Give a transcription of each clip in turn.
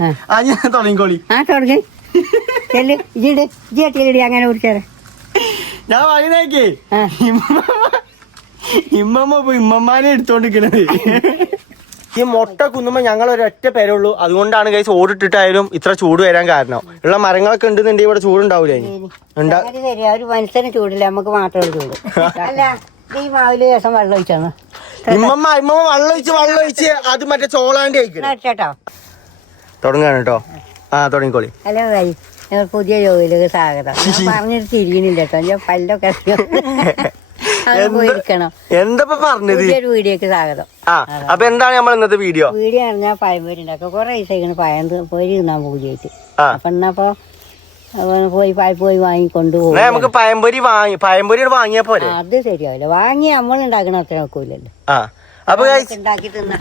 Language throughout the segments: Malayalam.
ഞാൻ തുടങ്ങിക്കോളി. തുടങ്ങി അങ്ങനെ കുടിച്ചാറ് ഞാൻ വൈകുന്നേക്കേ ഇമ്മമാനെ എടുത്തോണ്ടിരിക്കണത്. ഈ മുട്ട കുന്നുമ്പോ ഞങ്ങൾ ഒരൊറ്റ പേരുള്ളൂ. അതുകൊണ്ടാണ് കൈസ് ഓടിട്ടിട്ടായാലും ഇത്ര ചൂട് വരാൻ കാരണം. ഉള്ള മരങ്ങളൊക്കെ ഉണ്ടെന്നുണ്ടെങ്കിൽ ഇവിടെ ചൂടുണ്ടാവൂലേ? ഒരു മനുഷ്യന് ചൂടില്ല, നമുക്ക് മാത്രമേ ചൂട്. അല്ല ഈ മാവില് ദിവസം വെള്ളം ഒഴിച്ചാണ് ഇമ്മമ്മ വെള്ളം ഒഴിച്ച് അത് മറ്റേ ചോളാണ്ടി കേട്ടോ. തുടങ്ങാണ് കേട്ടോ. തുടങ്ങിക്കോളി. ഹലോ ഗൈസ്, ഞങ്ങൾ പുതിയ ജോലിയിലേക്ക് സ്വാഗതം. പറഞ്ഞിട്ട് തിരിയുന്നില്ല കേട്ടോ, ഞാൻ പല്ലൊക്കെ പോയിരിക്കണം. എന്താ പറഞ്ഞത്? പുതിയൊരു വീഡിയോക്ക് സ്വാഗതം. അപ്പൊ എന്താണ് നമ്മൾ ഇന്നത്തെ വീഡിയോ പറഞ്ഞാൽ പഴംപൊരി ഉണ്ടാക്കുക. കുറെ ദിവസം പഴം പൊരി തിന്നാൻ പൂജയായിട്ട്. അപ്പൊ എന്നപ്പോ പോയി വാങ്ങിക്കൊണ്ടുപോകും. നമുക്ക് പഴംപൊരി വാങ്ങിയാ പോലെ. അത് ശരിയാവില്ല, വാങ്ങി നമ്മൾ ഉണ്ടാക്കണ അത്ര നോക്കൂലല്ലോ. അപ്പൊ ഉണ്ടാക്കി തിന്നാ.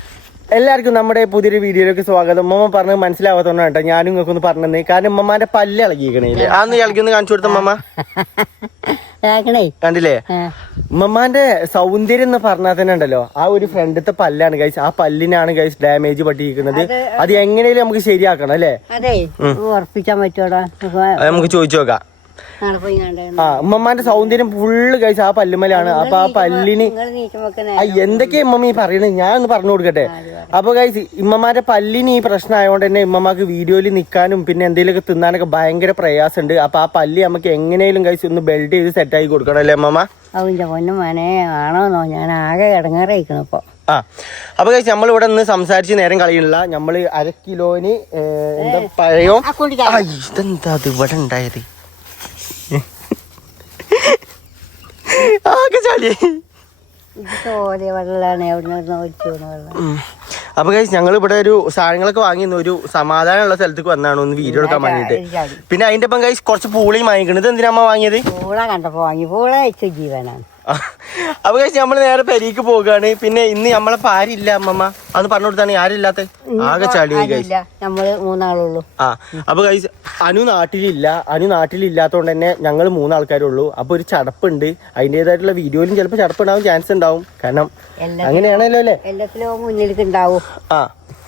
എല്ലാവർക്കും നമ്മുടെ പുതിയൊരു വീഡിയോയിലേക്ക് സ്വാഗതം. ഉമ്മ പറഞ്ഞത് മനസ്സിലാവാത്തോണ്ടാണ് കേട്ടോ ഞാനും നിങ്ങൾക്ക് ഒന്ന് പറഞ്ഞത്. കാരണം ഉമ്മമാന്റെ പല്ല് ഇളകിക്കണേ. അന്ന് ഇളകിയൊന്ന് കാണിച്ചു കൊടുത്ത ഉമ്മ കണ്ടില്ലേ? ഉമ്മമാന്റെ സൗന്ദര്യം എന്ന് പറഞ്ഞാൽ തന്നെ ഉണ്ടല്ലോ, ആ ഒരു ഫ്രണ്ടത്തെ പല്ലാണ് ഗൈസ്. ആ പല്ലിനാണ് ഗൈസ് ഡാമേജ് പറ്റിയിരിക്കുന്നത്. അത് എങ്ങനെയും നമുക്ക് ശരിയാക്കണം അല്ലേ? ഉറപ്പിക്കാൻ പറ്റൂടാ, നമുക്ക് ചോദിച്ചു നോക്കാം. ഉമ്മമാന്റെ സൗന്ദര്യം ഫുള്ള് കഴിച്ച ആ പല്ലുമലാണ്. അപ്പൊ ആ പല്ലിന് എന്തൊക്കെയാ ഇമ്മമ്മ ഈ പറയണത്, ഞാൻ ഒന്ന് പറഞ്ഞു കൊടുക്കട്ടെ. അപ്പൊ കഴിച്ച് ഇമ്മമാരുടെ പല്ലിന് ഈ പ്രശ്നമായതുകൊണ്ട് തന്നെ ഇമ്മമാക്ക് വീഡിയോയിൽ നിൽക്കാനും പിന്നെ എന്തെങ്കിലുമൊക്കെ തിന്നാനൊക്കെ ഭയങ്കര പ്രയാസമുണ്ട്. അപ്പൊ ആ പല്ല് നമുക്ക് എങ്ങനെയും കഴിച്ച് ഒന്ന് ബെൽഡ് ചെയ്ത് സെറ്റാക്കി കൊടുക്കണം അല്ലേ അമ്മമ്മ? പൊന്നുമാനെ ആണോന്നോ, ഞാൻ ആകെ ഇടങ്ങാറായിക്കണം ഇപ്പൊ. അപ്പൊ കഴിച്ച് നമ്മളിവിടെ നിന്ന് സംസാരിച്ച് നേരം കളയണില്ല. നമ്മള് 1 കിലോന് എന്താ പഴയോ ഇതെന്താ അത് ഇവിടെ ഉണ്ടായത്? അപ്പൊ ഗൈസ് ഞങ്ങൾ ഇവിടെ ഒരു സാധനങ്ങളൊക്കെ വാങ്ങി ഒരു സമാധാനമുള്ള സ്ഥലത്തേക്ക് വന്നാണ് ഒന്ന് വീഡിയോ എടുക്കാൻ വേണ്ടിട്ട്. പിന്നെ അതിന്റെ ഒപ്പം ഗൈസ് കുറച്ച് പൂളയും വാങ്ങിക്കണത്. എന്തിനാ അമ്മ വാങ്ങിയത്? പൂള കണ്ടപ്പോ വാങ്ങി. പൂള ജീവനാണ്. അപ്പൊ കഴിച്ച് നമ്മള് നേരെ പെരീക്ക് പോകാണ്. പിന്നെ ഇന്ന് നമ്മളെ പാരില്ല അമ്മമ്മ, അത് പറഞ്ഞു കൊടുത്താണ്. ആരില്ലാത്ത ആകെ ചളി കഴിച്ച് നമ്മള് 3 ആളുള്ളൂ. അപ്പൊ കഴിച്ച് അനു നാട്ടിലില്ലാത്തോണ്ട് തന്നെ ഞങ്ങള് 3 ആൾക്കാരുള്ളൂ. അപ്പൊ ഒരു ചടപ്പുണ്ട്. അതിന്റേതായിട്ടുള്ള വീഡിയോയിലും ചിലപ്പോ ചടപ്പുണ്ടാവും, ചാൻസ് ഉണ്ടാവും. കാരണം അങ്ങനെയാണല്ലോ അല്ലേ, എല്ലാത്തിലും മുന്നിലേക്ക് ഉണ്ടാവും.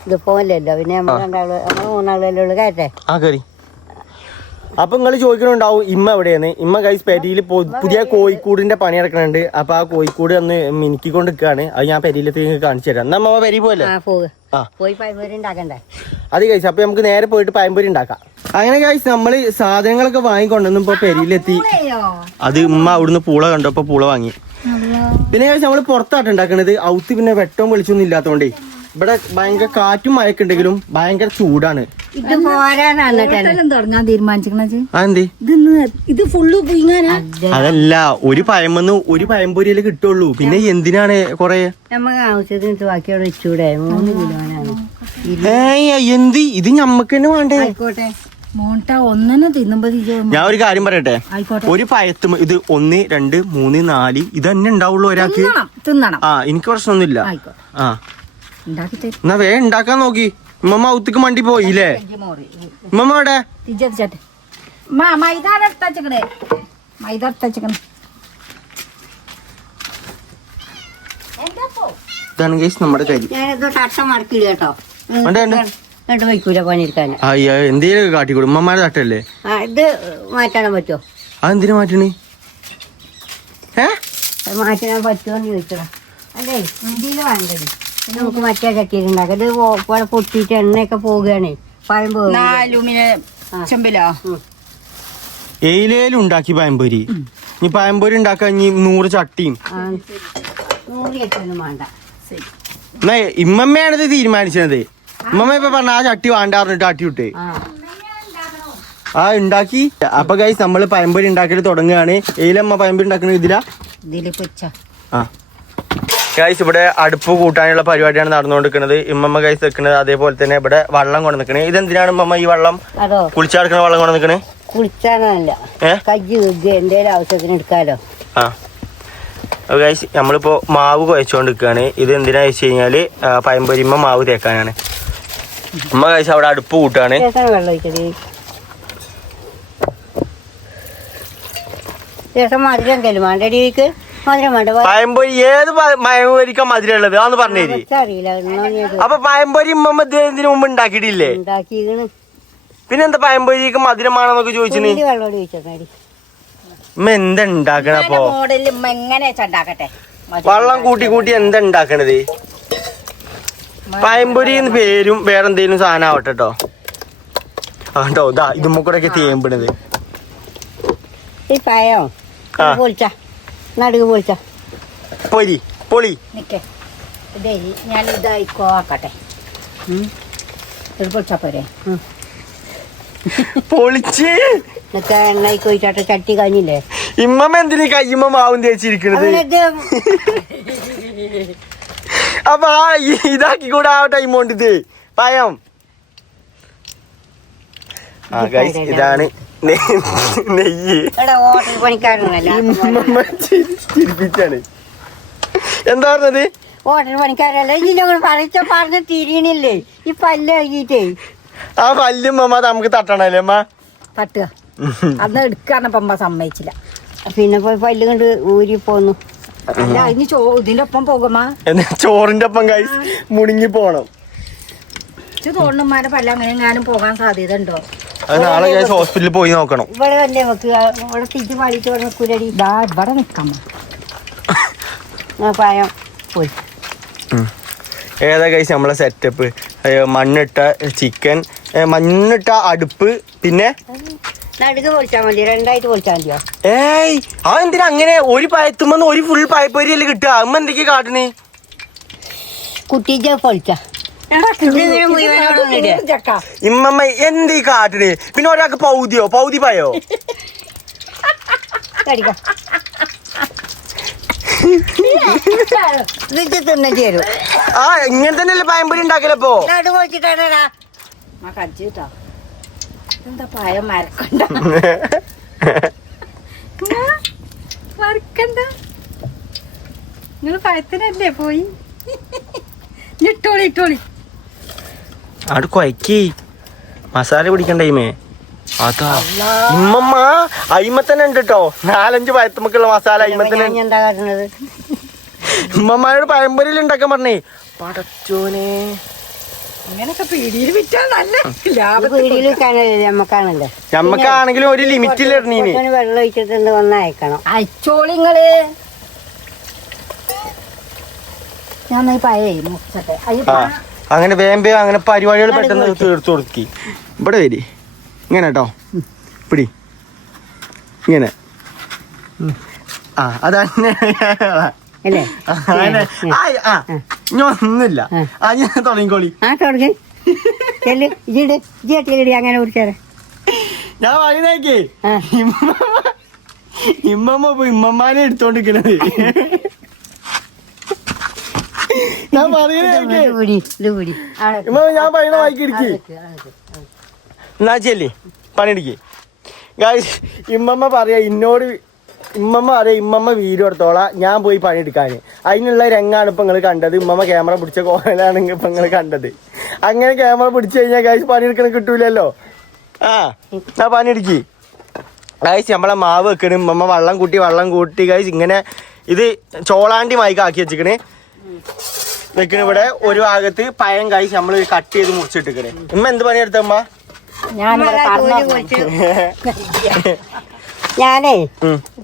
ഇതിപ്പോ അല്ലല്ലോ, പിന്നെ നമ്മള് 3 ആളല്ലേ ഉള്ളു. കയറ്റേ കയറി. അപ്പൊ നിങ്ങൾ ചോദിക്കണുണ്ടാവും ഇമ്മ എവിടെയാണ്. ഇമ്മ ഗൈസ് പെരിയിൽ പുതിയ കോഴിക്കൂടിന്റെ പണി നടക്കണുണ്ട്. അപ്പൊ ആ കോഴിക്കൂട് ഒന്ന് മിനുക്കിക്കൊണ്ട് നിൽക്കുകയാണ്. അത് ഞാൻ പെരിയിലെത്തി കാണിച്ചു തരാം. എന്നാ അമ്മ പെരി പോലെ അത് കഴിച്ചു. അപ്പൊ നമുക്ക് നേരെ പോയിട്ട് പഴംപൊരി ഉണ്ടാക്കാം. അങ്ങനെ കഴിച്ച് നമ്മള് സാധനങ്ങളൊക്കെ വാങ്ങിക്കൊണ്ടു ഇപ്പൊ പെരിയിലെത്തി. അത് ഉമ്മ അവിടുന്ന് പൂള കണ്ടപ്പോ പൂള വാങ്ങി. പിന്നെ കഴിച്ച് നമ്മള് പുറത്താട്ട് ഉണ്ടാക്കണത്. ഔത്ത് പിന്നെ വെട്ടവും വെളിച്ചൊന്നും ഇല്ലാത്തോണ്ടേ ഇവിടെ ഭയങ്കര കാറ്റും മഴക്കുണ്ടെങ്കിലും ഭയങ്കര ചൂടാണ്. അതല്ല, ഒരു പഴമെന്ന് ഒരു പഴംപൊരിയല്ലേ കിട്ടുള്ളൂ. പിന്നെ എന്തിനാണ് കൊറേ എന്ത് ഇത് ഞമ്മക്ക് തന്നെ വേണ്ടേ? ഞാൻ ഒരു കാര്യം പറയട്ടെ, ഒരു പഴത്തും ഇത് 1 2 3 4 ഇത് തന്നെ ഉണ്ടാവുള്ളൂ ഒരാൾക്ക്. എനിക്ക് പ്രശ്നമൊന്നുമില്ല. എന്നാ വേ ഉണ്ടാക്കാൻ നോക്കി. ഉമ്മ ഔത്തേക്ക് മണ്ടി പോയില്ലേ? ഉമ്മ എവിടെ? ഇതാണ് ഗൈസ് നമ്മുടെ കരി. എന്തേലും കാട്ടിക്കൂടും. ഉമ്മമാരെ തട്ടല്ലേ ഇത് മാറ്റാൻ പറ്റുമോ? അതെന്തിനു മാറ്റണേ? മാറ്റാൻ പറ്റുമോന്ന് ചോദിച്ചോ. അല്ലേ ഇതില് വാങ്ങി നമുക്ക് മറ്റേ ചട്ടിയിലുണ്ടാക്കാം. ഇത് പൊട്ടിയിട്ട് എണ്ണയൊക്കെ പോവുകയാണ്. പഴം ഏയിലേലും ഉണ്ടാക്കി പഴംപൊരി. ഇനി പഴംപൊരി ഉണ്ടാക്കാൻ 100 ചട്ടിയും 100 ചട്ടിയൊന്നും വേണ്ട. എന്നാ ഇമ്മമ്മയാണിത് തീരുമാനിച്ചത്. ഇമ്മമ്മ ഇപ്പൊ പറഞ്ഞ ആ ചട്ടി വേണ്ടാറിഞ്ഞിട്ട് അട്ടി വിട്ടേ ഉണ്ടാക്കി. അപ്പൊ ഗൈസ് നമ്മള് പഴംപൊരി ഉണ്ടാക്കല് തുടങ്ങുകയാണ്. ഏയിലമ്മ പഴംപൊരി ഉണ്ടാക്കുന്നത് ഇതിലാ. ഗൈസ് ഇവിടെ അടുപ്പ് കൂട്ടാനുള്ള പരിപാടിയാണ് നടന്നുകൊണ്ടിരിക്കുന്നത്. ഇമ്മമ്മ ഗൈസ് വെക്കുന്നത്. അതേപോലെ തന്നെ ഇവിടെ വെള്ളം കൊണ്ട് നിൽക്കണേ. ഇതെന്തിനാണ് ഇമ്മമ്മ ഈ വെള്ളം കുളിച്ചെടുക്കണ വെള്ളം കൊണ്ട് നിൽക്കണേ? കുളിച്ചാനല്ല, എന്തേലും ആവശ്യത്തിന് എടുക്കാലോ. ഗൈസ് നമ്മളിപ്പോ മാവ് കുഴച്ചുകൊണ്ടിരിക്കുകയാണ്. ഇത് എന്തിനാ വെച്ച് കഴിഞ്ഞാല് പഴംപൊരിമ്മ മാവ് തേക്കാനാണ്. അമ്മ ഗൈസ് അവിടെ അടുപ്പ് കൂട്ടാണ്. വെള്ളം ഒഴിക്കല് ശേഷം മധുരം കല്ലും വേണ്ടടിക്ക്. മധുരം വേണ്ട പഴംപൊരി ഏത് പഴംപൊരിക്കാ മധുരം ഉള്ളത് അതൊന്ന് പറഞ്ഞേരി. അറിയില്ല. അപ്പൊ പഴംപൊരി ഉമ്മ ഇതിന് മുമ്പ് ഉണ്ടാക്കിയിട്ടില്ലേ? ഉണ്ടാക്കിയാണ്. പിന്നെന്താ പഴംപൊരിക്ക് മധുരമാണെന്നൊക്കെ ചോദിച്ചിന്? വെള്ളം ചോദിച്ചേ ഉമ്മ എന്താ ഉണ്ടാക്കണപ്പോ? വെള്ളം കൂട്ടി കൂട്ടി എന്താ ഉണ്ടാക്കണത്? പഴംപൊരി പേരും വേറെന്തേലും സാധനം ആവട്ടെ കേട്ടോ. ആട്ടോ ഇതാ ഇതുമ്മ കൂടെ ഒക്കെ തേമ്പണത്. ഈ പഴം പൊളിച്ച നടുക്ക് പൊളിച്ച പൊരി പൊളി ഞാൻ ഇതായിക്കോ ആക്കട്ടെ. പൊളിച്ചാ പോരെ? പൊളിച്ച് എണ്ണയ്ക്ക് ഒഴിച്ചാട്ടെ. ചട്ടി കഴിഞ്ഞില്ലേ? ഇമ്മ എന്തിനീ കയ്യുമ്മ മാവും തേച്ചിരിക്കണത്? അപ്പൊ ആ ഇതാക്കി കൂടെ ആ ടൈം കൊണ്ട് ഇത് പഴം. ആ ഗൈസ് ഇതാണ് നെയ്യ്. ഹോട്ടൽ പണിക്കാരനല്ല ചിരിപ്പിച്ചാണ്. എന്താ പറഞ്ഞത്? ഹോട്ടൽ പണിക്കാരല്ല. ഇതിനെ പറഞ്ഞ് തിരിയണില്ലേ ഈ പല്ല് കഴുകിട്ടേ? ആ പല്ലും അമ്മ നമുക്ക് തട്ടണല്ലേ അമ്മ? തട്ടുക അന്ന് എടുക്കാന്നപ്പോ അമ്മ സമ്മതിച്ചില്ല. പിന്നെ പോയി പല്ല് കണ്ട് ഊരി പോന്നു. അല്ല അതിന് ഇതിന്റെ ഒപ്പം പോകുമ്പോ ചോറിന്റെ ഒപ്പം ഗൈസ് മുണുങ്ങി പോണം. തോന്നുമാരെ പല്ല അങ്ങനെ എങ്ങാനും പോകാൻ സാധ്യത ഉണ്ടോ? അത് നാളെ ഗൈസ് ഹോസ്പിറ്റലിൽ പോയി നോക്കണം. ഇവിടെ തന്നെ വെക്കുക. ഇവിടെ തിരിച്ച് പാടിച്ച് നിൽക്കൂലടി. ഇവിടെ നിൽക്കാം. പഴം പോയി. ഏതാ ഗൈസ് നമ്മളെ സെറ്റപ്പ്? മണ്ണിട്ട ചിക്കൻ, മണ്ണിട്ട അടുപ്പ്, പിന്നെ നടുക്ക് പൊളിച്ചാൽ മതി. രണ്ടായിട്ട് പൊളിച്ചാൽ മതിയോ? ഏയ് ആ എന്തിനാ അങ്ങനെ? ഒരു പഴത്തുമ്പോ ഒരു ഫുൾ പഴപ്പൊരിയല്ലേ കിട്ടുക? അമ്മ എന്തൊക്കെയാ കാട്ടണേ? കുട്ടിച്ച പൊളിച്ച ഇമ്മമ്മ എന്തീ കാട്ടണേ? പിന്നെ ഒരാൾക്ക് പൗതിയോ? പൗതി പയോ? ആ ഇങ്ങനെ തന്നെയല്ലേ പഴംപൊരി ഉണ്ടാക്കലപ്പോ? എന്താ പഴം മരക്കണ്ട മരക്കണ്ട. നിങ്ങള് പഴത്തിനല്ലേ പോയി? ഇട്ടോളി ഇട്ടോളി. അവിടെ കൊയക്കി മസാല പിടിക്കണ്ടേ? അതാ ഇമ്മമ്മ അയിമ തന്നെ ഉണ്ട് കേട്ടോ. 4-5 പഴത്തുമക്കുള്ള മസാല അയിമ തന്നെ. എന്താ കാട്ടുന്നത്? ഉമ്മമാരോട് പഴംപൊരിയിൽ ഉണ്ടാക്കാൻ പറഞ്ഞേ. പടച്ചോനെ ഇങ്ങനൊക്കെ പീടിയിൽ വിറ്റാൽ നല്ല ലാഭം. പീടിയിൽ വിൽക്കാനല്ലേ നമ്മക്കാണല്ലോ. നമ്മക്കാണെങ്കിലും ഒരു ലിമിറ്റിൽ ഇടണീന്. വെള്ളം ഒഴിച്ചിട്ടുണ്ട് വന്ന് അയക്കണം. അയച്ചോളിങ്ങള്. ഞാൻ പഴയ മുറിച്ചട്ടെ. അങ്ങനെ വേമ്പയോ അങ്ങനെ പരിപാടികൾ പെട്ടെന്ന് തീർത്തു കൊടുക്കി. ഇവിടെ വരി ഇങ്ങനെ കേട്ടോ. പിടി ഇങ്ങനെ. ആ അതന്നെ ഒന്നുമില്ല. ഞാൻ തുടങ്ങിക്കോളി. അങ്ങനെ കുടിച്ചാലേ ഞാൻ വൈകുന്നേക്കേ ഇമ്മമ്മ ഇമ്മമാനെ എടുത്തോണ്ടിരിക്കണത്. ഞാൻ പറയുന്നേ ഞാൻ പറയുന്ന വായിക്ക് ഇടിക്ക്. എന്നാ ചെല്ലേ പണിയെടുക്ക്. ഗായ്സ് ഇമ്മമ്മ പറയാ ഇന്നോട്. ഇമ്മമ്മ അറിയാം ഇമ്മമ്മ വീഡിയോ എടുത്തോളാം, ഞാൻ പോയി പണിയെടുക്കാൻ. അതിനുള്ള രംഗാണ് ഇപ്പൊ നിങ്ങൾ കണ്ടത്. ഇമ്മമ്മ ക്യാമറ പിടിച്ച കോലാണ് ഇപ്പൊ നിങ്ങൾ കണ്ടത്. അങ്ങനെ ക്യാമറ പിടിച്ചു കഴിഞ്ഞാൽ ഗായ്സ് പണിയെടുക്കണം കിട്ടൂലല്ലോ. ആ എന്നാ പണിയെടുക്ക്. ഗായ്സ് നമ്മളെ മാവ് വെക്കണ്. ഇമ്മമ്മ വെള്ളം കൂട്ടി ഗായ്സ് ഇങ്ങനെ ഇത് ചോളാണ്ടി മൈക്കാക്കി വെച്ചിക്കണ് വെക്കണ. ഇവിടെ ഒരു ഭാഗത്ത് പഴം ഗായ്സ് നമ്മൾ കട്ട് ചെയ്ത് മുറിച്ചിട്ടിക്കണേ. ഇമ്മ എന്ത് പണിയെടുത്തമ്മ? ഞാനേ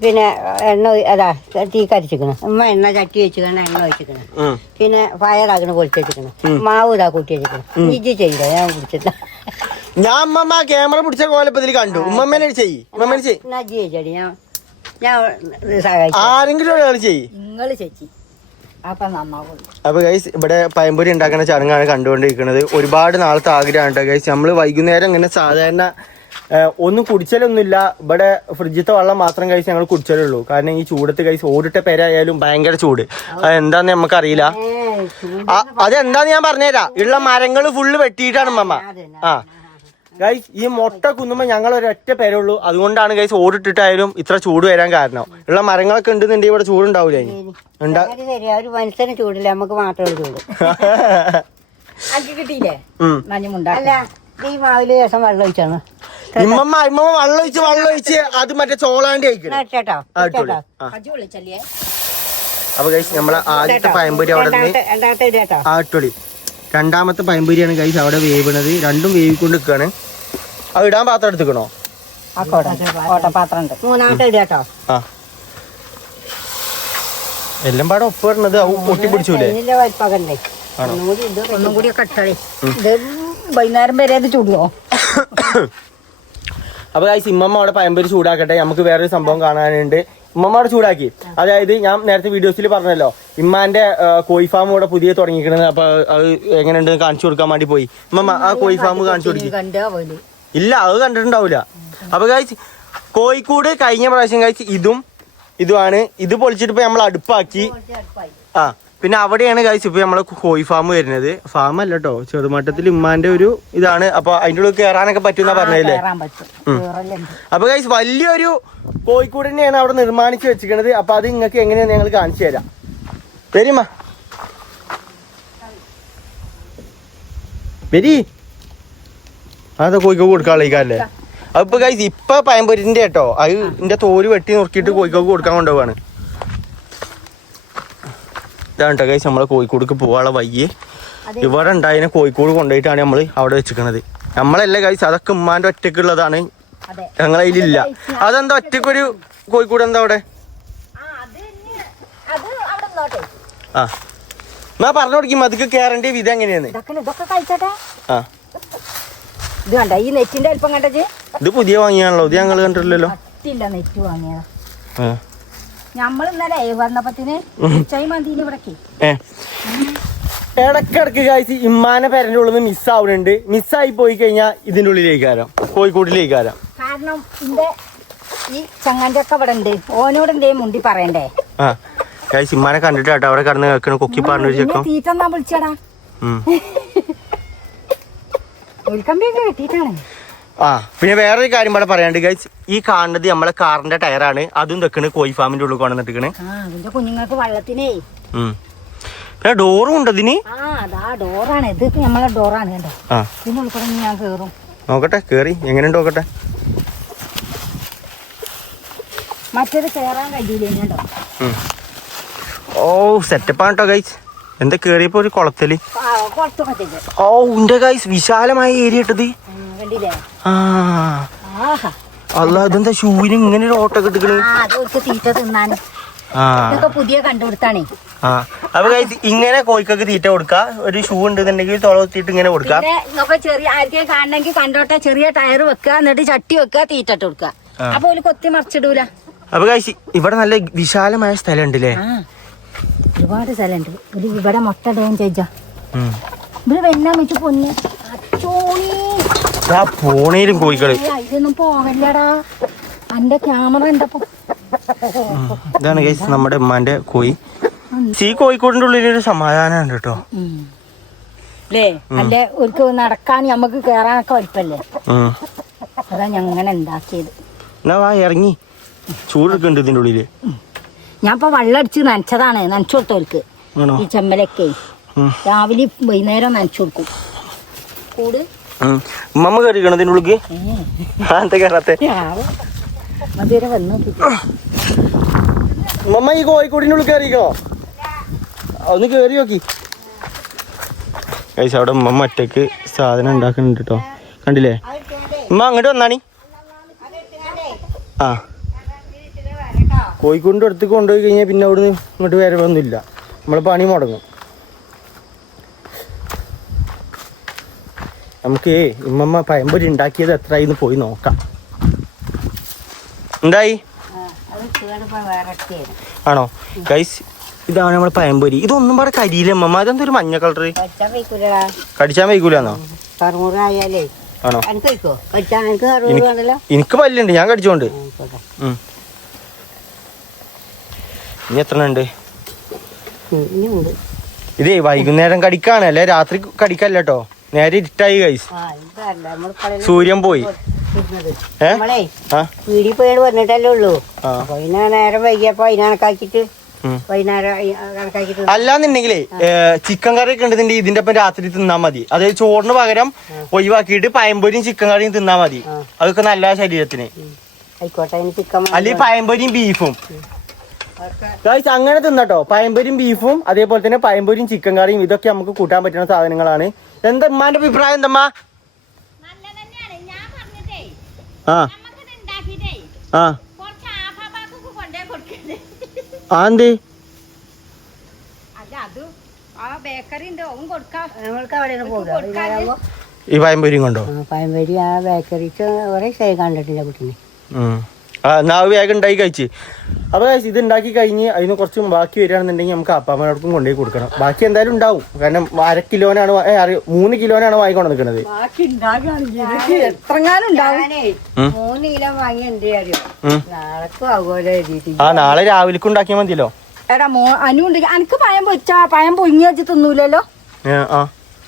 പിന്നെ എണ്ണ അതാ തീ കരിച്ചിക്കണം. ഉമ്മ എണ്ണ ചട്ടി വെച്ചിക്കണം, എണ്ണ ഒഴിച്ചിക്കണം. പിന്നെ പയറാക്കണ പൊളിച്ച് വെച്ചിക്കണം. മാവ് ഇതാ കൂട്ടി വെച്ചിക്കണം. ഇജ്ജി ചെയ്തോ, ഞാൻ പിടിച്ചില്ല. ഞാൻ അമ്മമ്മ ക്യാമറ പിടിച്ച കോലപ്പതിൽ കണ്ടു. ഉമ്മമ്മേനെ ചെയ്യ്. ഉമ്മമ്മേനെ ചെയ്യ്. ഞാൻ സഹായിച്ചു. ആരെങ്കിലും ഒരാൾ ചെയ്യ്. നിങ്ങള് ചേച്ചി അപ്പൊ നന്നാവുള്ളൂ. അപ്പൊ ഗൈസ് ഇവിടെ പഴംപൊരി ഉണ്ടാക്കുന്ന ചടങ്ങാണ് കണ്ടുകൊണ്ടിരിക്കുന്നത്. ഒരുപാട് നാളത്തെ ആഗ്രഹമാണ് ഗൈസ്. നമ്മള് വൈകുന്നേരം ഇങ്ങനെ സാധാരണ ഒന്നും കുടിച്ചലൊന്നുമില്ല. ഇവിടെ ഫ്രിഡ്ജിത്തെ വെള്ളം മാത്രം കഴിച്ച് ഞങ്ങൾ കുടിച്ചാലുള്ളൂ. കാരണം ഈ ചൂടത്ത് കഴിച്ച് ഓടിട്ട പേരായാലും ഭയങ്കര ചൂട്. അതെന്താന്ന് നമുക്കറിയില്ല. അതെന്താന്ന് ഞാൻ പറഞ്ഞുതരാം. ഉള്ള മരങ്ങൾ ഫുള്ള് വെട്ടിയിട്ടാണ് മമ്മ. ആ ഗൈസ് ഈ മുട്ട കുന്നുമ്പോ ഞങ്ങൾ ഒരൊറ്റ പേരുള്ളൂ. അതുകൊണ്ടാണ് ഗൈസ് ഓടിട്ടിട്ടായാലും ഇത്ര ചൂട് വരാൻ കാരണം. ഉള്ള മരങ്ങളൊക്കെ ഉണ്ടെന്നുണ്ടെങ്കിൽ ഇവിടെ ചൂടുണ്ടാവൂല. ഒരു മനുഷ്യന് ചൂടില്ല, നമുക്ക് മാത്രമേ ചൂട്. കിട്ടിയില്ലേ? അല്ല ഈ മാവില് ദിവസം വെള്ളം ഒഴിച്ചാണ് ഇമ്മമ്മ വെള്ളം ഒഴിച്ച് അത് മറ്റേ ചോളാണ്ടി കഴിക്കണം. അപ്പൊ ഗൈസ് നമ്മളെ ആദ്യത്തെ പഴംപൊരി അവിടെ നിന്ന് ആട്ടൊളി രണ്ടാമത്തെ പഴംപൊരിയാണ് ഗൈസ് അവിടെ വേവണത്. രണ്ടും വേവിക്കൊണ്ട് നിൽക്കുകയാണ്. അത് ഇടാൻ പാത്രം എടുത്തുക്കണോ? ആ എല്ലാം പാടെ ഒപ്പ് വരുന്നത് പൊട്ടി പിടിച്ചൂലേ? വൈകുന്നേരം വരെ അത് ചൂടുവോ? അപ്പൊ ഗൈസ് ഇമ്മമ്മ അവിടെ പഴംപൊരി ചൂടാക്കട്ടെ. നമുക്ക് വേറൊരു സംഭവം കാണാനുണ്ട്. ഇമ്മമ്മ അവിടെ ചൂടാക്കി. അതായത് ഞാൻ നേരത്തെ വീഡിയോസിൽ പറഞ്ഞല്ലോ ഇമ്മാന്റെ കോഴി ഫാം ഇവിടെ പുതിയ തുടങ്ങിക്കണത്. അപ്പൊ അത് എങ്ങനെയുണ്ട് കാണിച്ചു കൊടുക്കാൻ വേണ്ടി പോയി. ഇമ്മമ്മ ആ കോഴി ഫാം കാണിച്ചു കൊടുക്കി. ഇല്ല അത് കണ്ടിട്ടുണ്ടാവൂല. അപ്പൊ ഗൈസ് കോഴിക്കോട് കഴിഞ്ഞ പ്രാവശ്യം ഗൈസ് ഇതുമാണ്. ഇത് പൊളിച്ചിട്ട് ഇപ്പൊ നമ്മൾ അടുപ്പാക്കി. ആ പിന്നെ അവിടെയാണ് ഗൈസ് ഇപ്പൊ നമ്മളെ കോഴി ഫാം വരുന്നത്. ഫാം അല്ല കേട്ടോ, ചെറുമട്ടത്തിൽ ഇമ്മാന്റെ ഒരു ഇതാണ്. അപ്പൊ അതിൻ്റെ ഉള്ളിൽ കയറാനൊക്കെ പറ്റുന്ന പറഞ്ഞല്ലേ. അപ്പൊ ഗൈസ് വലിയൊരു കോഴിക്കോട് തന്നെയാണ് അവിടെ നിർമ്മാണിച്ച് വെച്ചിരിക്കുന്നത്. അപ്പൊ അത് നിങ്ങൾക്ക് എങ്ങനെയാണ് ഞങ്ങൾ കാണിച്ചു തരാം. വരിമ്മ വരി. അതാ കോഴിക്കോട് കൊടുക്കാനുള്ളേ. അപ്പൊ ഗൈസ് ഇപ്പൊ പഴംപൊരിന്റെ കേട്ടോ, അത് ഇതിന്റെ തോല് വെട്ടി നുറുക്കിയിട്ട് കോഴിക്കോട് കൊടുക്കാൻ കൊണ്ടുപോവാണ്. ഇതാണ് കേട്ടോ ഗൈസ് നമ്മളെ കോഴിക്കോടേക്ക് പോകാനുള്ള വയ്യേ. ഇവിടെ ഉണ്ടായതിനെ കോഴിക്കോട് കൊണ്ടുപോയിട്ടാണ് നമ്മൾ അവിടെ വെച്ചിരിക്കണത്. നമ്മളല്ല ഗൈസ്, അതൊക്കെ ഉമ്മാന്റെ ഒറ്റക്കുള്ളതാണ്, ഞങ്ങളതിലില്ല. അതെന്താ ഒറ്റക്കൊരു കോഴിക്കോട് എന്താ അവിടെ? ആ എന്നാ പറഞ്ഞു കൊടുക്കും അതൊക്കെ കേറേണ്ട വിധം എങ്ങനെയാണ്. ആ ഈ നെറ്റിന്റെ അല്പം കണ്ടത് ഇത് പുതിയ വാങ്ങിയാണല്ലോ, ഇത് ഞങ്ങൾ കണ്ടിട്ടില്ലല്ലോ. നെറ്റ് വാങ്ങിയതാ നമ്മൾ ഇന്നലെ വന്നപ്പത്തിന് ഇടക്കിടക്ക് കഴിച്ച് ഇമ്മാനെ പേരന്റെ ഉള്ളിൽ നിന്ന് മിസ്സാവുന്നുണ്ട്. മിസ്സായി പോയി കഴിഞ്ഞാൽ ഇതിന്റെ ഉള്ളിലേക്കാരം കോഴിക്കോട്ടിലേക്കാരം. കാരണം ഈ ചങ്ങാന്റെ ഒക്കെ ഇവിടെ ഉണ്ട്, ഓനോട് എന്തേലും മുണ്ടി പറയണ്ടേ. ആ കഴിച്ച് ഇമ്മാനെ കണ്ടിട്ടാട്ടോ അവിടെ കടന്ന് കേൾക്കണ കൊക്കി പറഞ്ഞു ചെക്കോ തീറ്റന്നാ വിളിച്ചടാ. കിട്ടിയിട്ടാണ്. ആ പിന്നെ വേറൊരു കാര്യം ഇവിടെ പറയാണ്ട് ഗൈസ്, ഈ കാണുന്നത് നമ്മളെ കാറിന്റെ ടയറാണ്. അതും തെക്കണ് കോഴി ഫാമിന്റെ ഉള്ളിൽ കൊണ്ടുവന്നിട്ടിക്കണ്. കുഞ്ഞുങ്ങൾക്ക് വെള്ളത്തിനേ പിന്നെ ഡോറും ഉണ്ട് ഇതിന്. ഡോറാണ് ഇത്, നമ്മളെ ഡോറാണ് കേട്ടോ. ഇതിനുള്ളിൽ കൂടെ ഞാൻ കേറും. നോക്കട്ടെ കേറി എങ്ങനെയുണ്ട് നോക്കട്ടെ. മറ്റേത് കേറാൻ കഴിയില്ല കേട്ടോ. ഓ സെറ്റപ്പാണ് കേട്ടോ ഗൈസ്. എന്താ കേറിയപ്പോ ഒരു കുളത്തില്. ഓ ഇന്റെ ഗൈസ് വിശാലമായ ഏരിയ ഇട്ടത്. അല്ല ഇതെന്താ ഷൂവിന് ഇങ്ങനെ ഒരു ഓട്ടൊക്കെ ഇട്ടിക്കണ്. തീറ്റ തിന്നാനും പുതിയ കണ്ടുപിടുത്താണേ. ആ അപ്പൊ ഗൈസ് ഇങ്ങനെ കോഴിക്കൊക്കെ തീറ്റ കൊടുക്ക. ഒരു ഷൂ ഉണ്ടെന്നുണ്ടെങ്കിൽ തുളത്തിട്ട് ഇങ്ങനെ കൊടുക്കാം. ചെറിയ ആർക്കെങ്കിലും കാണണമെങ്കിൽ കണ്ടോട്ടെ, ചെറിയ ടയർ വെക്കുക, എന്നിട്ട് ചട്ടി വെക്കുക, തീറ്റ ഇട്ട് കൊടുക്കുക. അപ്പൊ ഒരു കൊത്തി മറിച്ചിടൂല. അപ്പൊ ഗൈസ് ഇവിടെ നല്ല വിശാലമായ സ്ഥലം ഉണ്ടല്ലേ. ഒരുപാട് സ്ഥലമുണ്ട്. ഇവിടെ മുട്ട ഇടാൻ ചേച്ചാ ഇവിടെ വെള്ളം വെച്ച് പൊന്ന് പോണേലും കോഴിക്കള്. ഇതൊന്നും പോവല്ലടാ, എന്റെ ക്യാമറ ഉണ്ടപ്പോ. ഇതാണ് ഗൈസ് നമ്മുടെ ഉമ്മാന്റെ കോഴി. ഈ കോഴിക്കോടിന്റെ ഉള്ളിലൊരു സമാധാനം കേട്ടോ അല്ലേ. അല്ലെ ഒരു നടക്കാൻ നമുക്ക് കേറാനൊക്കെ വലിപ്പല്ലേ. അതാ ഞങ്ങനെ ഉണ്ടാക്കിയത്. എന്നാ വാ ഇറങ്ങി ചൂടെടുക്കണ്ട് ഇതിന്റെ ഉള്ളില്. ഞാൻ ഇപ്പൊ വെള്ളം അടിച്ച് നനച്ചതാണ്, നനച്ചു കൊടുത്തോൽക്ക്. ഈ ചെമ്മലൊക്കെ രാവിലെ വൈകുന്നേരം നനച്ചു കൊടുക്കും. കൂട് ഉമ്മ കയറിക്കണ ഇതിന്റെ ഉള്ളിക്ക്. എന്താ കേറാത്തെ മതിരെ വന്നു. ഉമ്മ ഈ കോഴിക്കോടിന്റെ ഉള്ളിൽ കയറിക്കണോ? ഒന്ന് കേറി നോക്കി ഗൈസ്. അവിടെ ഉമ്മ ഒറ്റക്ക് സാധനം ഉണ്ടാക്കുന്നുണ്ട് കേട്ടോ, കണ്ടില്ലേ. ഉമ്മ അങ്ങോട്ട് വന്നാണി. ആ കോഴിക്കോടിൻ്റെ അടുത്ത് കൊണ്ടുപോയി കഴിഞ്ഞാൽ പിന്നെ അവിടുന്ന് ഇങ്ങോട്ട് വരവൊന്നുമില്ല, നമ്മളെ പണി മുടങ്ങും. നമുക്ക് ഉമ്മമ്മ പഴംപൊരി ഉണ്ടാക്കിയത് എത്രയായിന്ന് പോയി നോക്കാം. എന്തായി ആണോ ഗൈസ്? ഇതാണ് നമ്മളെ പഴംപൊരി. ഇതൊന്നും പാടെ കരിയില്ല അമ്മമ്മ. അതെന്തൊരു മഞ്ഞ കളറ്. കടിച്ചാൻ വയ്ക്കൂലെന്നോ? ആണോ? എനിക്ക് പല്ലുണ്ട്, ഞാൻ കടിച്ചോണ്ട്. ഇനി എത്ര ഉണ്ട്? ഇതേ വൈകുന്നേരം കടിക്കാണ്, അല്ലെ രാത്രി കടിക്കല്ല കേട്ടോ. നേരെ ഇരുട്ടായി ഗൈസ്, സൂര്യൻ പോയി. പറഞ്ഞിട്ടല്ലേ ഉള്ളൂ. നേരം വൈകിയപ്പോ അതിനണക്കാക്കിട്ട് അല്ലാന്നുണ്ടെങ്കിലേ ചിക്കൻ കറി ഒക്കെ ഉണ്ടെന്നുണ്ടെങ്കിൽ ഇതിന്റെ ഒപ്പം രാത്രി തിന്നാ മതി. അതായത് ചോറിന് പകരം ഒഴിവാക്കിയിട്ട് പഴംപൊരിയും ചിക്കൻ കറിയും തിന്നാ മതി. അതൊക്കെ നല്ല ശരീരത്തിന്. അല്ലെങ്കിൽ പഴംപൊരിയും ബീഫും ഗൈസ് അങ്ങനെ തിന്നട്ടോ. പഴംപൊരിയും ബീഫും അതേപോലെ തന്നെ പഴംപൊരിയും ചിക്കൻ കറിയും ഇതൊക്കെ നമുക്ക് കൂട്ടാൻ പറ്റുന്ന സാധനങ്ങളാണ്. എന്താ ഉമ്മാന്റെ അഭിപ്രായം എന്തമ്മ? ആ ആ ആന്തി ഈ പഴംപൊരിയും കൊണ്ടോ? പഴംപൊരി ആ ബേക്കറി കുറെ കണ്ടിട്ടില്ല കുട്ടീനെ. വേഗം ഉണ്ടാക്കി കഴിച്ച്. അപ്പോൾ ഇത് ഉണ്ടാക്കി കഴിഞ്ഞ് അതിന് കുറച്ചും ബാക്കി വരികയാണെന്നുണ്ടെങ്കിൽ നമുക്ക് അപ്പാമ്മനോടൊപ്പം കൊണ്ടുപോയി കൊടുക്കണം. ബാക്കി എന്തായാലും ഉണ്ടാവും. കാരണം 1/2 കിലോനാണ് 3 കിലോനാണ് വാങ്ങിക്കൊണ്ട് നിൽക്കുന്നത്. 3 കിലോ വാങ്ങി എന്ത് അറിയോ? നാളേക്കും ആകുമല്ലോ എഴുതിയിട്ട്. നാളെ രാവിലേക്ക് ഉണ്ടാക്കിയാൽ മതിയല്ലോ. എടാ അനുണ്ട് എനിക്ക് പഴം പൊങ്ങി വെച്ച് തിന്നൂലല്ലോ.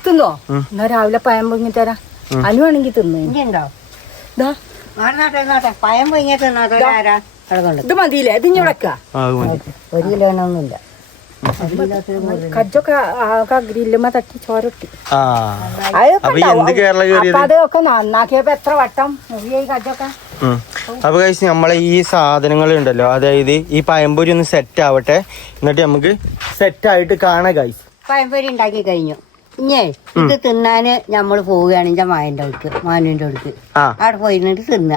തിന്നോ? എന്നാ രാവിലെ പഴം പൊങ്ങി തരാം. അനു ആണെങ്കിൽ തിന്നു. പഴം പൊങ്ങിയ തിന്നാ ഇത് മതിയില്ലേ? ഇത് ഇനി ഇവിടെക്കാ 1 കിലോനൊന്നുമില്ല. കജ്ജൊക്കെ ഗ്രില്ലുമ്മ തട്ടി ചോരട്ടി. അപ്പൊ അതൊക്കെ നന്നാക്കിയപ്പോ എത്ര വട്ടം കജ്ജൊക്കെ. അപ്പൊ കഴിച്ച് നമ്മളെ ഈ സാധനങ്ങൾ ഉണ്ടല്ലോ, അതായത് ഈ പഴംപൊരി ഒന്ന് സെറ്റ് ആവട്ടെ, എന്നിട്ട് നമുക്ക് സെറ്റ് ആയിട്ട് കാണാം ഗൈസ്. പഴംപൊരി ഉണ്ടാക്കി കഴിഞ്ഞു. ഇഞ്ഞേ ഇത് തിന്നാന് നമ്മള് പോവുകയാണെങ്കിൽ മാനുവിന്റെ അടുത്ത് അവിടെ പോയിരുന്നിട്ട് തിന്ന.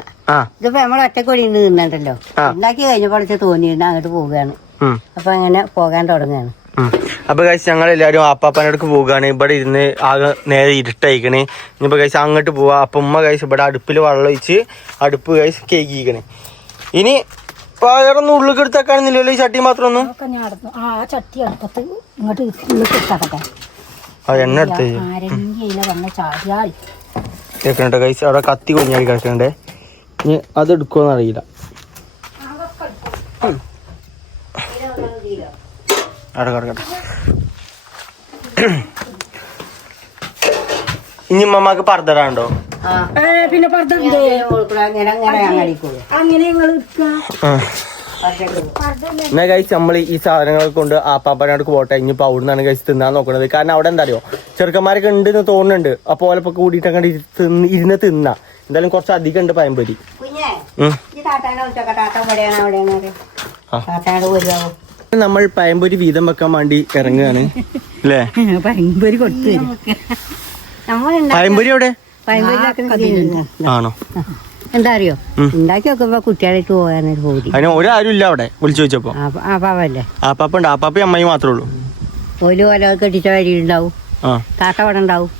ഇതിപ്പോ നമ്മൾ ഒറ്റക്കൊടി ഇന്ന് തിന്നണ്ടല്ലോ. ഉണ്ടാക്കി കഴിഞ്ഞപ്പോൾ തോന്നിയിരുന്നു അങ്ങോട്ട് പോവുകയാണ്. അപ്പൊ അങ്ങനെ പോകാൻ തുടങ്ങുകയാണ്. അപ്പൊ കഴിച്ച് ഞങ്ങൾ എല്ലാവരും ആപ്പാപ്പനടുക്ക് പോവുകയാണ്. ഇവിടെ ഇരുന്ന് ആകെ നേരെ ഇരുട്ടയക്കണേ. ഇനിയിപ്പോ കഴിച്ച് അങ്ങോട്ട് പോവാ. അപ്പൊ ഉമ്മ കഴിച്ച് ഇവിടെ അടുപ്പിൽ വെള്ളം ഒഴിച്ച് അടുപ്പ് കഴിച്ച് കേക്കിക്കണേ. ഇനി വേറൊന്നും ഉള്ളിൽ എടുത്തേക്കാണെന്നില്ലല്ലോ ഈ ചട്ടി മാത്രം ഒന്നും. എണ്ണ എടുത്ത് കേൾക്കണട്ടോ കഴിച്ച് അവിടെ കത്തി കൊഞ്ഞാടി കിടക്കണ്ടേ. ഇനി അതെടുക്കുമെന്ന് അറിയില്ല. ഇനി ഉമ്മക്ക് പർദ്ദടാണ്ടോ? പിന്നെ എന്നാ കഴിച്ച് നമ്മൾ ഈ സാധനങ്ങൾ കൊണ്ട് ആപ്പാപ്പനോട് പോട്ടെ. ഇനിയിപ്പോ അവിടുന്നാണ് കഴിച്ച് തിന്നാൻ നോക്കണത്. കാരണം അവിടെ എന്താ അറിയോ, ചെറുക്കന്മാരൊക്കെ ഉണ്ടെന്ന് തോന്നുന്നുണ്ട്. അപ്പൊ ഓലപ്പൊക്കെ കൂടിയിട്ടൊക്കെ ഇരുന്ന് തിന്നാ. എന്തായാലും കുറച്ച് അധികം ഉണ്ട് പഴംപൊരി. നമ്മൾ പഴംപൊരി വീതം വെക്കാൻ വേണ്ടി ഇറങ്ങുകയാണ് അല്ലേ? പഴംപൊരി കൊടുത്തു. പഴംപൊരി എവിടെ ആണോ? എന്താ അറിയോ, ഉണ്ടാക്കി നോക്കുമ്പോ കുട്ടികളായിട്ട് പോകാനൊരു പോയി. അതിന് ഒരാരും ഇല്ല അവിടെ. വിളിച്ചു ചോദിച്ചപ്പോ ആപ്പാപ്പല്ലേ? ആപ്പാപ്പ ഉണ്ട്. ആപ്പാപ്പയും അമ്മയും മാത്രമേ ഉള്ളൂ. ഓല് പോലെ കെട്ടിച്ച വരി ഉണ്ടാവും. താത്ത അവിടെ ഉണ്ടാവും.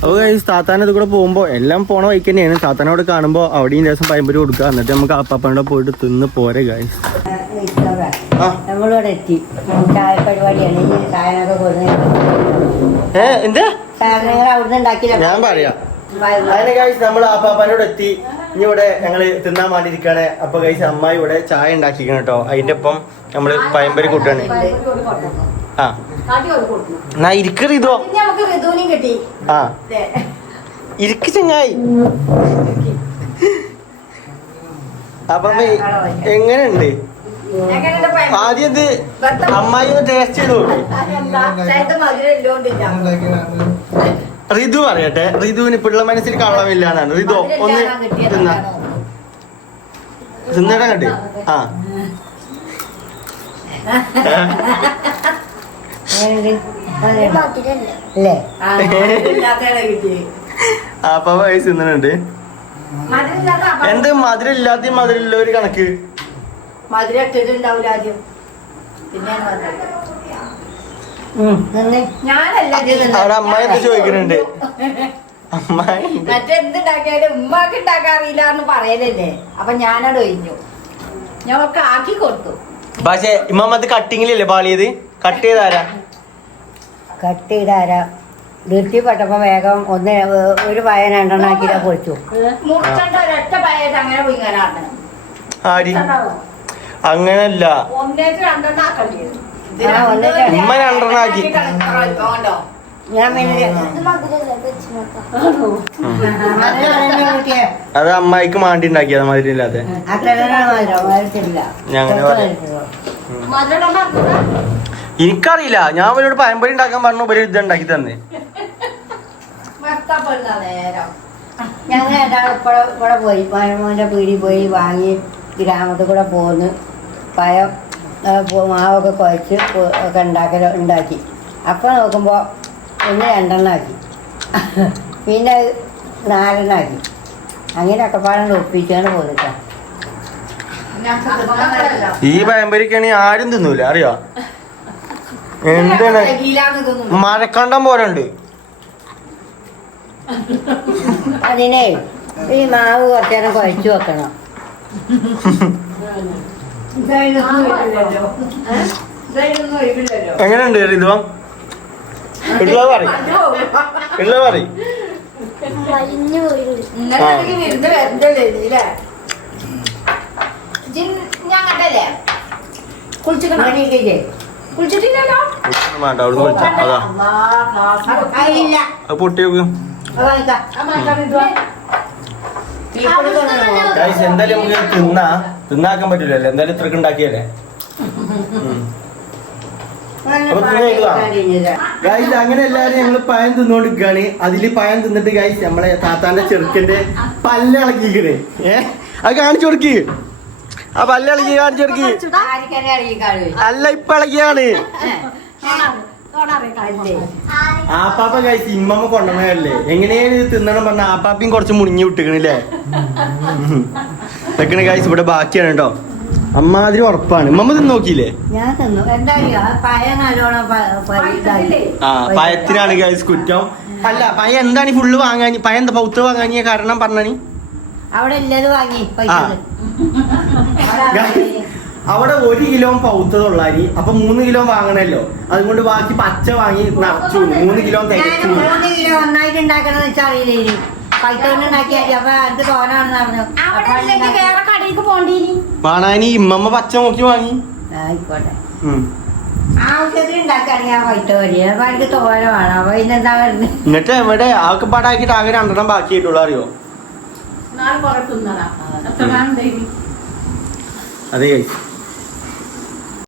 അപ്പോൾ താത്താനത് കൂടെ പോകുമ്പോ എല്ലാം പോണ വഴിക്ക് തന്നെയാണ്. താത്താനോട് കാണുമ്പോ അവിടെയും ദിവസം പഴംപൊരി കൊടുക്കുക. എന്നിട്ട് നമുക്ക് ആപ്പാപ്പനോട് പോയിട്ട് തിന്ന് പോരെ ഗൈസ്. നമ്മളിവിടെ എത്തി. ചായ പരിപാടിയാണ്. സാധനമൊക്കെ സാധനങ്ങൾ അവിടുന്ന് ഉണ്ടാക്കിയില്ല. ഞാൻ പറയാം. അതിന് ഗൈസ് നമ്മൾ ആപ്പാപ്പനോട് എത്തി. ഇനി ഇവിടെ ഞങ്ങള് തിന്നാൻ വേണ്ടിയിരിക്കുകയാണ്. അപ്പൊ ഗൈസ് അമ്മായി ഇവിടെ ചായ ഉണ്ടാക്കിക്കണം കേട്ടോ. അതിന്റെ ഒപ്പം നമ്മള് പഴംപൊരി കൂട്ടാണ്. എന്നാ ഇരിക്കറി ഇതോ. ഇരിക്ക് ചങ്ങായി. അപ്പൊ എങ്ങനെയുണ്ട്? ആദ്യം ഇത് അമ്മായി ഒന്ന് ടേസ്റ്റ് ചെയ്ത് നോക്കി. റിതു പറയട്ടെ. റിതുവിന് പിള്ള മനസ്സിൽ കള്ളമില്ല എന്നാണ്. റിതു ഒന്ന് തിന്നട കണ്ട്. അപ്പൊ വയസ്സ് തിന്നുന്നുണ്ട്. എന്ത് മധുരം ഇല്ലാത്ത മധുരമില്ല ഒരു കണക്ക്. മധുരം ഇട്ടിട്ടുണ്ടാവില്ല ആദ്യം. പിന്നെ അവിടെ അമ്മായി എന്ത് ചോദിക്കുന്നുണ്ട്? അമ്മായി മറ്റെന്തുണ്ടാക്കിയാലും ഉമ്മാക്ക് ഉണ്ടാക്കാറില്ല എന്ന് പറയലല്ലേ. അപ്പൊ ഞാനവിടെ ഒഴിഞ്ഞു. ഞങ്ങൾക്ക് ആക്കി കൊടുത്തു. പക്ഷെ ഇമ്മത് കട്ടിങ്ങിലല്ലേ പാളിയത്? കട്ട് ചെയ്താരാ ധൃതിപ്പെട്ടപ്പോ വേഗം ഒരു പയ 2 ആക്കിയിട്ടാ പൊളിച്ചു. മുറിച്ചണ്ട ഒരൊറ്റ പയത് അങ്ങനെ പോയിങ്ങാനാണ്. ആടി അങ്ങനല്ല, ഉമ്മ 2 ആക്കി. അത് അമ്മായിക്ക് മാണ്ടി ഉണ്ടാക്കിയത് മധുരമില്ലാതെ. എനിക്കറിയില്ല. ഞാൻ അവരോട് പഴംപൊരി ഉണ്ടാക്കാൻ പറഞ്ഞു. ഒരു ഇത് ഉണ്ടാക്കി തന്നെ. ഞങ്ങൾ ഇവിടെ പോയി പഴമോന്റെ പീടി പോയി വാങ്ങി ഗ്രാമത്തിൽ കൂടെ പോന്ന് പഴം മാവൊക്കെ കുഴച്ച് ഒക്കെ ഉണ്ടാക്കി അപ്പം നോക്കുമ്പോൾ ഒന്ന് 2 എണ്ണമാക്കി പിന്നെ 4 എണ്ണമാക്കി അങ്ങനെ ഒക്കെപ്പാടെ ഒപ്പിച്ചാണ് പോന്നിട്ടാ. ഈ പഴംപൊരിക്കാണ് ആരും തിന്നൂല അറിയോ. എന്താണ് മഴക്കണ്ടം പോലെ ഉണ്ട്. അതിനെ ഈ മാവ് കുറച്ചേരം കുഴച്ചു വെക്കണം. എങ്ങനെയുണ്ട് ഇതുവാ പറയും പൊട്ടി നോക്കും. എന്തായാലും നമുക്ക് തിന്നാക്കാൻ പറ്റൂലല്ലോ. എന്തായാലും ഇത്രക്ക് ഉണ്ടാക്കിയല്ലേ. ഗൈസ് അങ്ങനെ എല്ലാരും ഞങ്ങള് പഴം തിന്നോണ്ടിരിക്കാണ്. അതില് പഴം തിന്നിട്ട് ഗൈസ് നമ്മളെ താത്താന്റെ ചെറുക്കന്റെ പല്ല് ഇളക്കിക്കണേ. അത് കാണിച്ചു കൊടുക്ക്. ആ പല്ല് ഇളക്കി കാണിച്ചു കൊടുക്ക്. അല്ല ഇപ്പൊ ഇളക്കിയാണ്. ആപ്പാപ്പ ഗൈസ് ഇമ്മമ്മ കൊണ്ടുവന്നതല്ലേ. എങ്ങനെയാണ് ഇത് തിന്നണം പറഞ്ഞ ആപ്പാപ്പയും കുറച്ച് മുണിഞ്ഞു വിട്ടിക്കണില്ലേ. വെക്കണ ഗൈസ് ഇവിടെ ബാക്കിയാണ് കേട്ടോ. അമ്മാതിരി ഉറപ്പാണ്. ഇമ്മമ്മ തിന്ന് നോക്കിയില്ലേ. ഞാൻ തിന്നു. പഴത്തിനാണ് ഗൈസ് കുറ്റം. അല്ല പഴം എന്താണ് ഫുള്ള് വാങ്ങാൻ. പഴം എന്താ പൗത്ത് വാങ്ങാൻ കാരണം പറഞ്ഞാനി അവിടെ വാങ്ങി അവിടെ 1 കിലോ പൗത്തതുള്ളാനി. അപ്പൊ 3 കിലോ വാങ്ങണല്ലോ. അതുകൊണ്ട് ബാക്കി പച്ച വാങ്ങി 3 കിലോ തികച്ചു. 3 കിലോ ഒന്നായിട്ട് ഉണ്ടാക്കണമെന്ന് വെച്ചാൽ അറിയില്ലേ. പൈത്തോണ്ടാക്കിയാൽ അപ്പൊ അത് തോനാണെന്ന് പറഞ്ഞു. വാണാനി ഇമ്മമ്മ പച്ച നോക്കി വാങ്ങി. ആയിക്കോട്ടെ. ആവശ്യത്തിന് ഉണ്ടാക്കുകയാണെങ്കിൽ ആ പൈത്ത വരിക. അപ്പൊ എനിക്ക് തോന വേണം. അപ്പൊ പിന്നെന്താ വരുന്നത്. എന്നിട്ട് എവിടെ ആൾക്ക് പാടാക്കിട്ട് ആകെ 2 ബാക്കി ആയിട്ടുള്ളൂ അറിയോ. അതെ